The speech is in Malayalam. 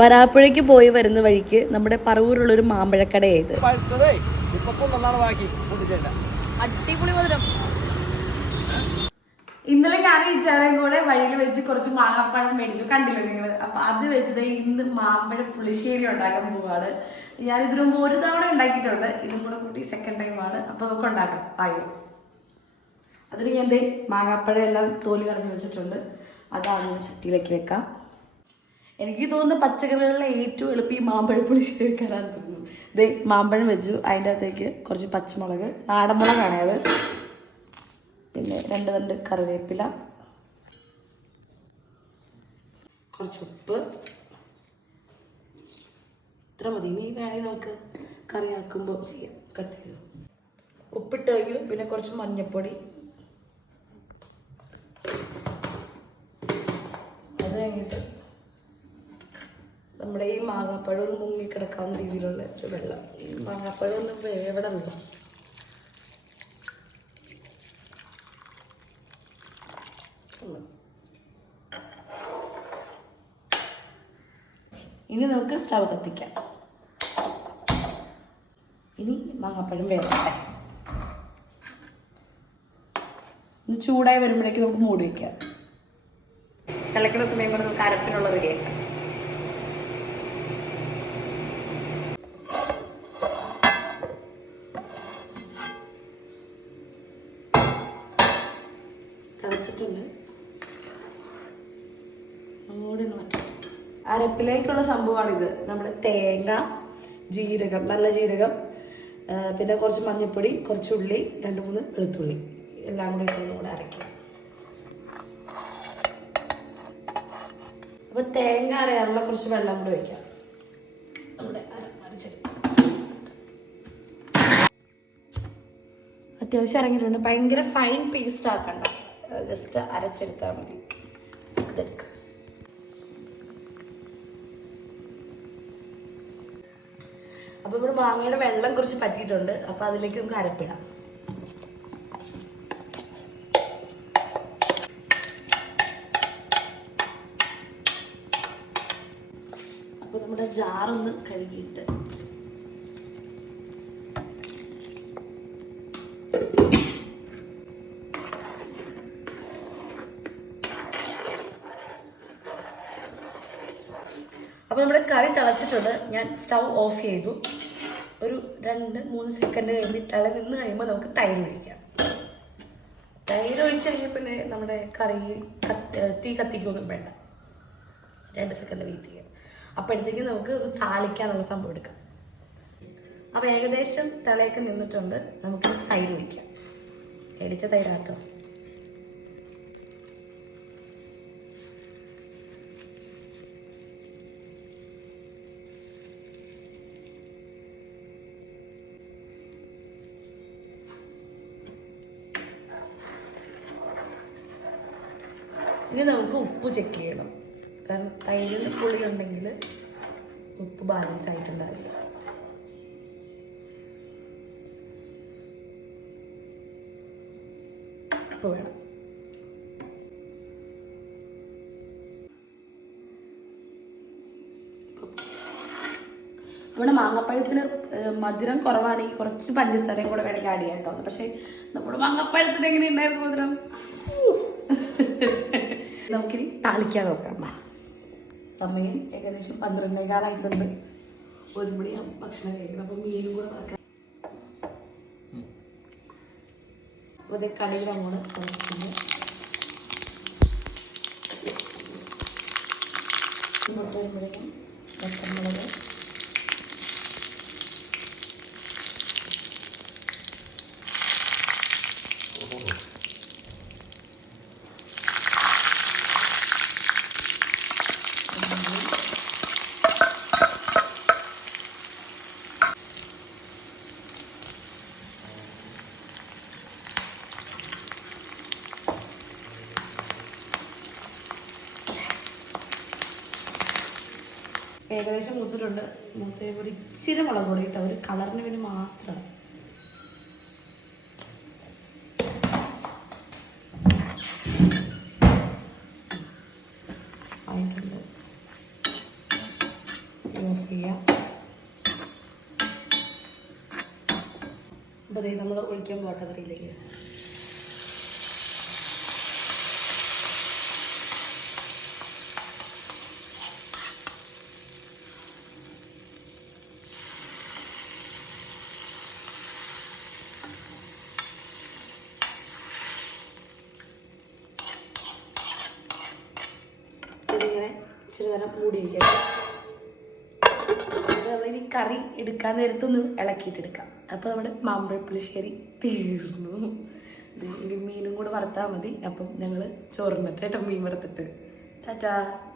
വരാപ്പുഴയ്ക്ക് പോയി വരുന്ന വഴിക്ക് നമ്മുടെ പറവൂരുള്ളൊരു മാമ്പഴക്കടയായത്. അടിപൊളി മധുരം. ഇന്നലെ ഞാൻ ഈച്ചാരം കൂടെ വഴിയിൽ വെച്ച് കുറച്ച് മാങ്ങാപ്പഴം മേടിച്ചു. കണ്ടില്ലേ നിങ്ങൾ അപ്പൊ അത് വെച്ചിട്ട് ഇന്ന് മാമ്പഴ പുളിശ്ശേരി ഉണ്ടാക്കാൻ പോവാണ്. ഞാൻ ഇതിനു മുമ്പ് ഒരു തവണ ഉണ്ടാക്കിയിട്ടുണ്ട്. ഇതും കൂടെ കൂട്ടി സെക്കൻഡ് ടൈമാണ് അപ്പൊ നമുക്ക് ഉണ്ടാക്കാം. ആയോ. അതിന് ഞാൻ ദേ മാങ്ങാപ്പഴം എല്ലാം തോലി കളഞ്ഞ് വെച്ചിട്ടുണ്ട്. അതാണ് ചട്ടിയിലേക്ക് വെക്കാം. എനിക്ക് തോന്നുന്നു പച്ചക്കറികളിലെ ഏറ്റവും എളുപ്പം ഈ മാമ്പഴ പുളിശ്ശേരി വെക്കാനാന്ന് തോന്നുന്നു ഇത് മാമ്പഴം വെച്ചു. അതിന്റെ അകത്തേക്ക് കുറച്ച് പച്ചമുളക് നാടൻ മുളകാണ് അത്. പിന്നെ രണ്ട് രണ്ട് കറിവേപ്പില. കുറച്ച് ഉപ്പ്. ഇത്ര മതി. ഇനി വേണമെങ്കിൽ നമുക്ക് കറിയാക്കുമ്പോൾ ചെയ്യാം. കട്ട് ചെയ്തു. ഉപ്പിട്ട് കഴിഞ്ഞു. പിന്നെ കുറച്ച് മഞ്ഞൾപ്പൊടി അത് കഴിഞ്ഞിട്ട് നമ്മുടെ ഈ മാങ്ങാപ്പഴം ഒന്ന് മുങ്ങിക്കിടക്കാവുന്ന രീതിയിലുള്ള ഒരു വെള്ളം. ഈ മാങ്ങാപ്പഴം ഒന്ന് വേവണം ഇനി നമുക്ക് സ്റ്റവ് കത്തിക്കാം ഇനി മാങ്ങാപ്പഴം വേവട്ടെ. ഇനി ചൂടായി വരുമ്പോഴേക്കും നമുക്ക് മൂടി വയ്ക്കാം തിളയ്ക്കുന്ന സമയം കൊണ്ട് നമുക്ക് അരപ്പിനുള്ള റെഡിയാക്കാം തിളച്ചിട്ടുണ്ട് അങ്ങോട്ട് മാറ്റി അരപ്പിലേക്കുള്ള സംഭവമാണിത്. നമ്മുടെ തേങ്ങ ജീരകം നല്ല ജീരകം പിന്നെ കുറച്ച് മഞ്ഞൾപ്പൊടി കുറച്ച് ഉള്ളി രണ്ട് മൂന്ന് വെളുത്തുള്ളി. എല്ലാം കൂടി ഇട്ടൊന്നും കൂടെ അരയ്ക്കാം. അപ്പൊ തേങ്ങ അരയാനുള്ള കുറച്ച് വെള്ളം കൂടി ഒഴിക്കാം. നമ്മുടെ അര- അരച്ചെടുക്കാം. അത്യാവശ്യം ഇറങ്ങിയിട്ടുണ്ട് ഭയങ്കര ഫൈൻ പേസ്റ്റ് ആക്കണ്ട. ജസ്റ്റ് അരച്ചെടുത്താൽ മതി. അതെടുക്കുക അപ്പൊ ഇവിടെ മാങ്ങയുടെ വെള്ളം കുറച്ച് പറ്റിയിട്ടുണ്ട്. അപ്പൊ അതിലേക്ക് നമുക്ക് അരപ്പിടാം. അപ്പൊ നമ്മുടെ ജാറൊന്ന് കഴുകിയിട്ട് അപ്പോൾ നമ്മുടെ കറി തിളച്ചിട്ടുണ്ട്. ഞാൻ സ്റ്റൗ ഓഫ് ചെയ്തു. ഒരു രണ്ട് മൂന്ന് സെക്കൻഡ് കഴിഞ്ഞ് തിള നിന്ന് കഴിയുമ്പോൾ നമുക്ക് തൈര് ഒഴിക്കാം. തൈര് ഒഴിച്ച് കഴിഞ്ഞാൽ പിന്നെ നമ്മുടെ കറി തീ കത്തിക്കൊന്നും വേണ്ട. രണ്ട് സെക്കൻഡ് വെയിറ്റ് ചെയ്യാം. അപ്പോഴത്തേക്ക് നമുക്ക് ഒന്ന് താളിക്കാനുള്ള സംഭവം എടുക്കാം. അപ്പോൾ ഏകദേശം തിളയൊക്കെ നിന്നിട്ടുണ്ട്. നമുക്ക് തൈര് ഒഴിക്കാം. എടിച്ച തൈരാട്ടോ. ഇനി നമുക്ക് ഉപ്പ് ചെക്ക് ചെയ്യണം. കാരണം തൈരിൽ പുളി ഉണ്ടെങ്കിൽ ഉപ്പ് ബാലൻസ് ആയിട്ടുണ്ടാവില്ല. നമ്മുടെ മാങ്ങപ്പഴത്തിന് മധുരം കുറവാണെങ്കിൽ കുറച്ച് പഞ്ചസാരയും കൂടെ വേണമെങ്കിൽ ആഡ് ചെയ്യാം കേട്ടോ. പക്ഷേ നമ്മുടെ മാങ്ങപ്പഴത്തിന് എങ്ങനെയുണ്ടായിരുന്നു മധുരം? നമുക്കിനി താളിക്കാൻ നോക്കാം. സമയം ഏകദേശം പന്ത്രണ്ടേകാലായിട്ടുണ്ട്. ഒരു മണി ഭക്ഷണം കഴിക്കണം. അപ്പം മീനും കൂടെ വറക്കാം. അപ്പോൾ കടയിൽ അങ്ങോട്ട് കുറച്ചിട്ടുണ്ട് മുട്ട പച്ചമുളക് ഏകദേശം മൂത്തിട്ടുണ്ട് മൂത്തേ കൂടി ഇച്ചിരി മുളക് പൊടി ഒരു കളറിന് വേണ്ടി മാത്രം. ആയിട്ടുണ്ട്. അപ്പോൾ നമ്മൾ ഒഴിക്കാൻ പോട്ടെ ഇച്ചിരി നേരം മൂടിയിരിക്കട്ടെ. അത് നമ്മളിനി കറി എടുക്കാൻ നേരത്തൊന്ന് ഇളക്കിയിട്ടെടുക്കാം അപ്പോൾ നമ്മുടെ മാമ്പഴ പുളിശ്ശേരി തീർന്നു ഇനി മീനും കൂടെ വറുത്താൽ മതി. അപ്പം ഞങ്ങൾ ചോറിനിട്ട് കേട്ടോ മീൻ വറുത്തിട്ട്. ടാറ്റാ.